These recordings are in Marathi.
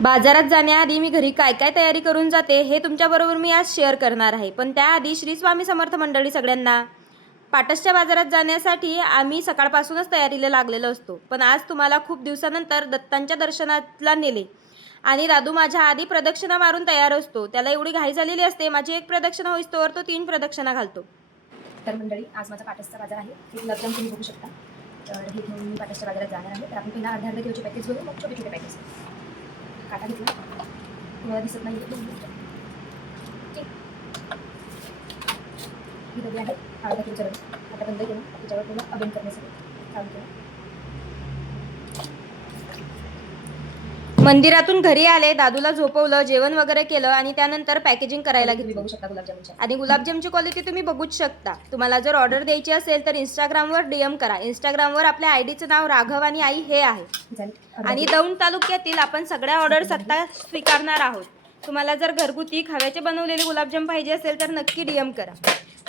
बाजारात जाण्याआधी मी घरी काय काय तयारी करून जाते हे तुमच्याबरोबर मी आज शेअर करणार आहे. पण त्याआधी श्री स्वामी समर्थ मंडळी सगळ्यांना. पाटसच्या बाजारात जाण्यासाठी आम्ही सकाळपासूनच तयारीला लागलेलो असतो. पण आज तुम्हाला खूप दिवसानंतर दत्तांच्या दर्शनाला नेले आणि दादू माझ्या आधी प्रदक्षिणा मारून तयार असतो. त्याला एवढी घाई झालेली असते, माझी एक प्रदक्षिणा होईस्तोवर तो 3 प्रदक्षिणा घालतो. तर मंडळी, आज माझा पाटसचा बाजार आहे. हे गुलाबजाम तुम्ही बघू शकता. तर हे घेऊन मी पाटसच्या बाजारात जाणार आहे. तर आपण पहिला अर्धा किलोचे पॅकेज घेऊ, मग छोटे छोटे पॅकेज. काटा घेतला, तुम्हाला दिसत नाही ठीक. ही डबे आहेत अर्धा किलोचे डबे. आता बंद केलं, त्याच्यावर तुम्हाला अबेंड करण्यासाठी चालू केलं. मंदिरातून घरी आले, दादूला झोपवलं, जेवण वगैरे केलं आणि त्यानंतर पॅकेजिंग करायला तुम्ही घेतली. बघू शकता गुलाबजामच्या. आणि गुलाबजामची क्वालिटी तुम्ही बघूच शकता. तुम्हाला जर ऑर्डर द्यायची असेल तर इंस्टाग्रामवर DM करा. इंस्टाग्रामवर आपल्या आयडीचं नाव राघव आणि आई हे आहे. आणि दौंड तालुक्यातील आपण सगळ्या ऑर्डर्स आता स्वीकारणार आहोत. तुम्हाला जर घरगुती खव्याचे बनवलेले गुलाबजाम पाहिजे असेल तर नक्की DM करा.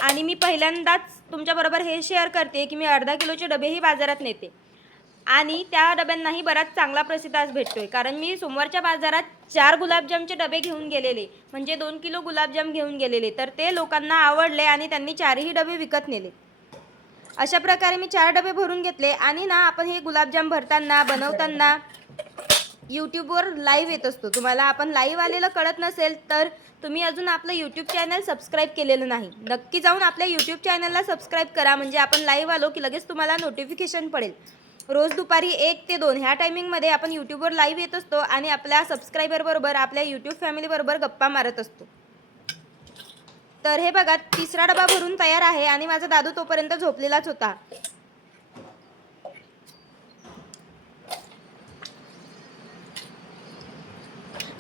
आणि मी पहिल्यांदाच तुमच्याबरोबर हे शेअर करते की मी अर्धा किलोचे डबेही बाजारात नेते आणि त्या डब्यांनाही बराच चांगला प्रतिसाद भेटतोय. कारण मी सोमवारच्या बाजारात 4 गुलाबजामचे डबे घेऊन गेलेले, म्हणजे 2 किलो गुलाबजाम घेऊन गेलेले. तर ते लोकांना आवडले आणि त्यांनी 4ही डबे विकत नेले. अशा प्रकारे मी 4 डबे भरून घेतले. आणि ना आपण हे गुलाबजाम भरताना बनवताना यूट्यूबवर लाईव्ह येत असतो. तुम्हाला आपण लाईव्ह आलेलं कळत नसेल तर तुम्ही अजून आपलं यूट्यूब चॅनल सबस्क्राईब केलेलं नाही, नक्की जाऊन आपल्या यूट्यूब चॅनलला सबस्क्राईब करा. म्हणजे आपण लाईव्ह आलो की लगेच तुम्हाला नोटिफिकेशन पडेल. रोज दुपारी 1 ते 2 ह्या टायमिंगमध्ये आपण यूट्यूबवर लाईव्ह येत असतो आणि आपल्या सबस्क्रायबरबरोबर आपल्या यूट्यूब फॅमिलीबरोबर गप्पा मारत असतो. तर हे बघा, 3रा डबा भरून तयार आहे आणि माझा दादू तोपर्यंत झोपलेलाच होता.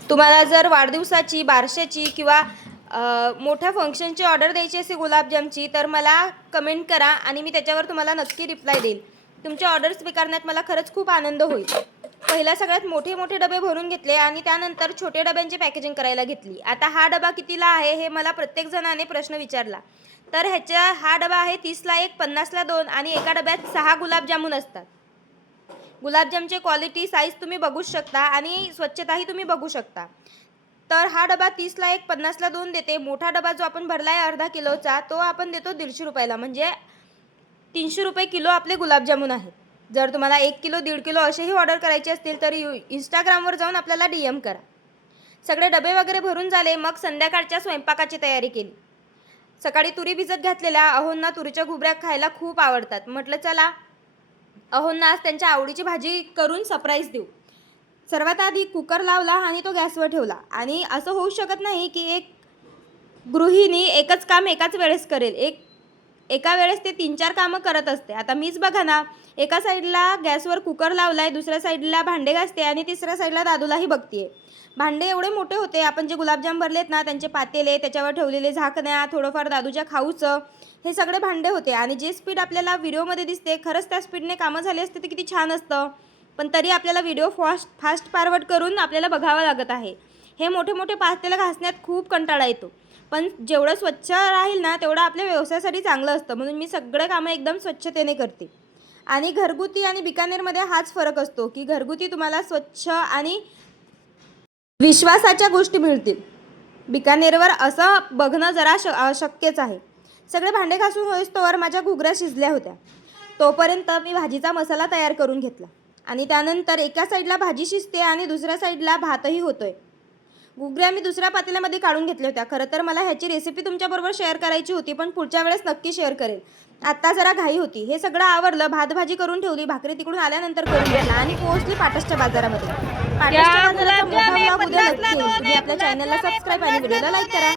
तुम्हाला जर वाढदिवसाची, बारशाची किंवा मोठ्या फंक्शनची ऑर्डर द्यायची असेल गुलाबजामची तर मला कमेंट करा आणि मी त्याच्यावर तुम्हाला नक्की रिप्लाय देईल. तुमचे ऑर्डर स्वीकारण्यात मला खरंच खूप आनंद होईल. पहिला सगळ्यात मोठे मोठे डबे भरून घेतले आणि त्यानंतर छोटे डब्यांची पॅकेजिंग करायला घेतली. आता हा डबा कितीला आहे हे मला प्रत्येक जणाने प्रश्न विचारला. तर हा डबा आहे 30ला 1, 50ला 2 आणि एका डब्यात 6 गुलाबजामुन असतात. गुलाबजामचे क्वालिटी, साईज तुम्ही बघूच शकता आणि स्वच्छताही तुम्ही बघू शकता. तर हा डबा 30ला 1, 50ला 2 देते. मोठा डबा जो आपण भरला आहे अर्धा किलोचा, तो आपण देतो 150 रुपयाला. म्हणजे 300 रुपये किलो आपले गुलाबजामुन आहेत. जर तुम्हाला 1 किलो 1.5 किलो असेही ऑर्डर करायचे असतील तर इंस्टाग्रामवर जाऊन आपल्याला DM करा. सगळे डबे वगैरे भरून झाले. मग संध्याकाळच्या स्वयंपाकाची तयारी केली. सकाळी तुरी भिजत घातलेल्या. अहोंना तुरीच्या घुगऱ्या खायला खूप आवडतात. म्हटलं चला अहोंना आज त्यांच्या आवडीची भाजी करून सरप्राईज देऊ. सर्वात आधी कुकर लावला आणि तो गॅसवर ठेवला. आणि असं होऊ शकत नाही की एक गृहिणी एकच काम एकाच वेळेस करेल. एका वेळेस ते 3-4 कामं करत असते. आता मीच बघा ना, एका साईडला गॅसवर कुकर लावलाय, दुसऱ्या साईडला भांडे घासते आणि तिसऱ्या साईडला दादूलाही बघतीये. भांडे एवढे मोठे होते, आपण जे गुलाबजाम भरलेत ना त्यांचे पातेले, त्याच्यावर ठेवलेले झाकण्या, थोडंफार दादूच्या खाऊचं, हे सगळे भांडे होते. आणि जे स्पीड आपल्याला व्हिडिओमध्ये दिसते, खरंच त्या स्पीडने कामं झाली असते तर किती छान असतं. पण तरी आपल्याला व्हिडिओ फास्ट फॉरवर्ड करून आपल्याला बघावं लागत आहे. हे मोठे मोठे पातेले घासण्यात खूप कंटाळा येतो. पण जेवढं स्वच्छ राहील ना तेवढं आपल्या व्यवसायासाठी चांगलं असतं. म्हणून मी सगळे कामं एकदम स्वच्छतेने करते. आणि घरगुती आणि बिकानेरमध्ये हाच फरक असतो की घरगुती तुम्हाला स्वच्छ आणि विश्वासाच्या गोष्टी मिळतील. बिकानेरवर असं बघणं जरा अशक्यच आहे. सगळे भांडे घासून होईस्तोवर माझ्या घुगऱ्या शिजल्या होत्या. तोपर्यंत मी भाजीचा मसाला तयार करून घेतला. आणि त्यानंतर एका साईडला भाजी शिजते आणि दुसऱ्या साईडला भातही होतोय. घुगऱ्या मी दुसऱ्या पातेल्यामध्ये काढून घेतल्या होत्या. खरं तर मला ह्याची रेसिपी तुमच्याबरोबर शेअर करायची होती, पण पुढच्या वेळेस नक्की शेअर करेल. आत्ता जरा घाई होती. हे सगळं आवरलं, भात भाजी करून ठेवली, भाकरी तिकडून आल्यानंतर करून घेतला आणि पोहोचली पाटसच्या बाजारामध्ये. पाटसच्या बाजाराचा मोठा व्लॉग उद्या नक्की येईल. तुम्ही आपल्या चॅनलला सबस्क्राईब आणि व्हिडिओला लाईक करा.